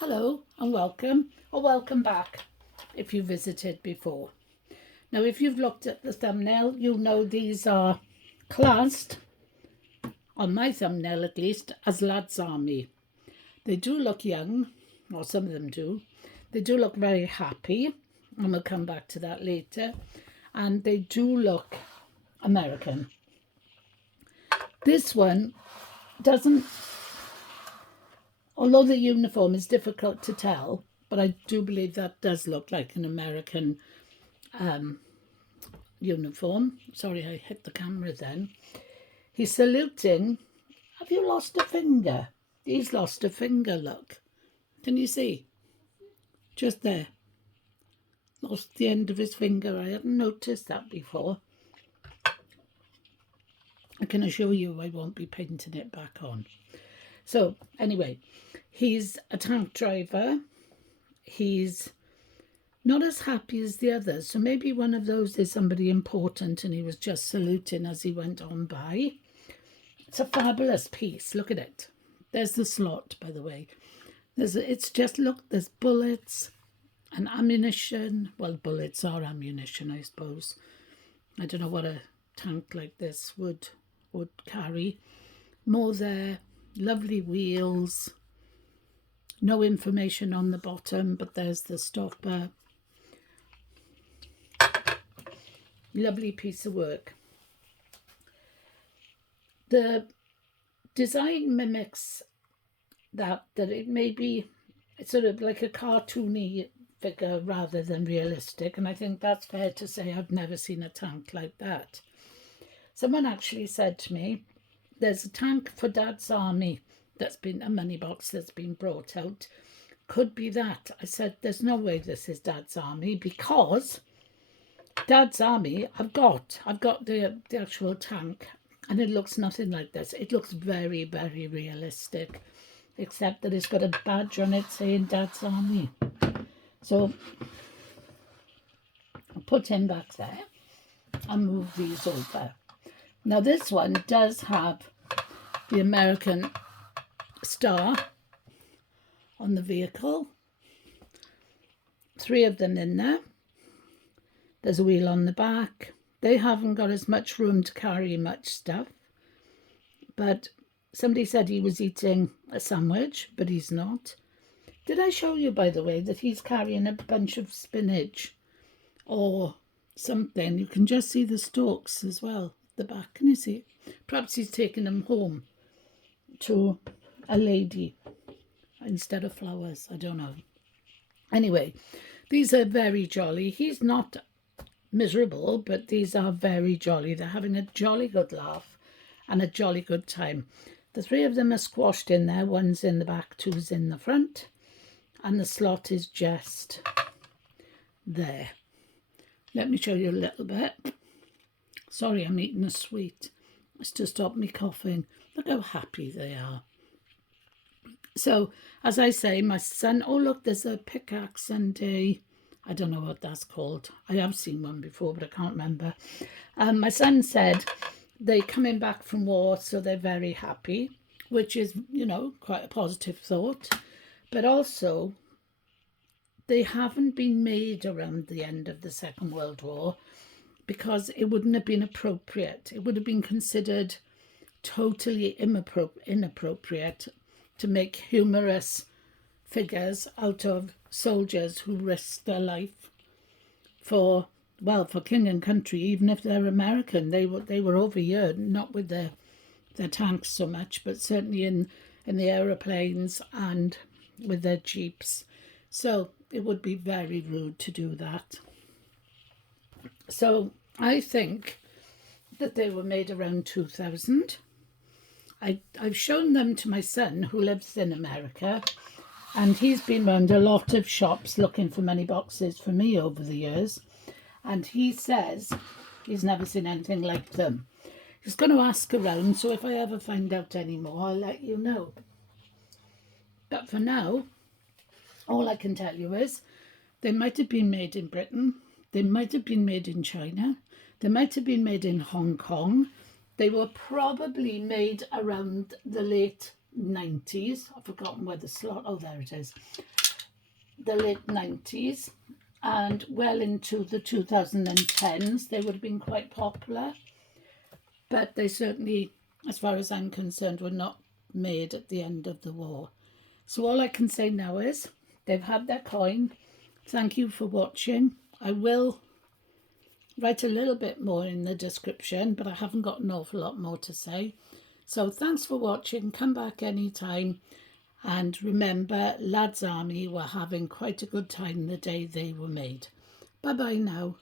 Hello and welcome, or welcome back if you visited before. Now, if you've looked at the thumbnail, you'll know these are classed, on my thumbnail at least, as Lads Army. They do look young, or some of them do. They do look very happy, and we'll come back to that later. And they do look American. This one doesn't, although the uniform is difficult to tell, but I do believe that does look like an American uniform. Sorry, I hit the camera then. He's saluting. Have you lost a finger? He's lost a finger, look. Can you see? Just there. Lost the end of his finger. I hadn't noticed that before. I can assure you I won't be painting it back on. So, anyway, he's a tank driver. He's not as happy as the others. So maybe one of those is somebody important and he was just saluting as he went on by. It's a fabulous piece. Look at it. There's the slot, by the way. It's just, look, there's bullets and ammunition. Well, bullets are ammunition, I suppose. I don't know what a tank like this would carry. More there. Lovely wheels. No information on the bottom, but there's the stopper. Lovely piece of work. The design mimics that it may be sort of like a cartoony figure rather than realistic, and I think that's fair to say. I've never seen a tank like that. Someone actually said to me, there's a tank for Dad's Army that's been a money box that's been brought out. Could be that. I said, there's no way this is Dad's Army, because Dad's Army, I've got the actual tank, and it looks nothing like this. It looks very, very realistic, except that it's got a badge on it saying Dad's Army. So I'll put him back there and move these over. Now this one does have the American star on the vehicle. 3 of them in there. There's a wheel on the back. They haven't got as much room to carry much stuff. But somebody said he was eating a sandwich, but he's not. Did I show you, by the way, that he's carrying a bunch of spinach or something? You can just see the stalks as well. The back, can you see? Perhaps he's taking them home to a lady instead of flowers. I don't know. Anyway, these are very jolly. He's not miserable, but these are very jolly. They're having a jolly good laugh and a jolly good time. The 3 of them are squashed in there. One's in the back, 2's in the front, and the slot is just there. Let me show you a little bit. Sorry, I'm eating a sweet. It's to stop me coughing. Look how happy they are. So, as I say, my son... Oh, look, there's a pickaxe and a... I don't know what that's called. I have seen one before, but I can't remember. My son said they're coming back from war, so they're very happy, which is, quite a positive thought. But also, they haven't been made around the end of the Second World War, because it wouldn't have been appropriate. It would have been considered totally inappropriate to make humorous figures out of soldiers who risked their life for king and country. Even if they're American, they were over here, not with their tanks so much, but certainly in the aeroplanes and with their jeeps. So it would be very rude to do that. So I think that they were made around 2000. I've shown them to my son, who lives in America, and he's been around a lot of shops looking for money boxes for me over the years, and he says he's never seen anything like them. He's going to ask around, so if I ever find out any more, I'll let you know. But for now, all I can tell you is they might have been made in Britain. They might have been made in China. They might have been made in Hong Kong. They were probably made around the late 90s. I've forgotten where the slot, oh, there it is. The late 90s and well into the 2010s. They would have been quite popular, but they certainly, as far as I'm concerned, were not made at the end of the war. So all I can say now is they've had their coin. Thank you for watching. I will write a little bit more in the description, but I haven't got an awful lot more to say. So thanks for watching. Come back anytime. And remember, Lads Army were having quite a good time the day they were made. Bye-bye now.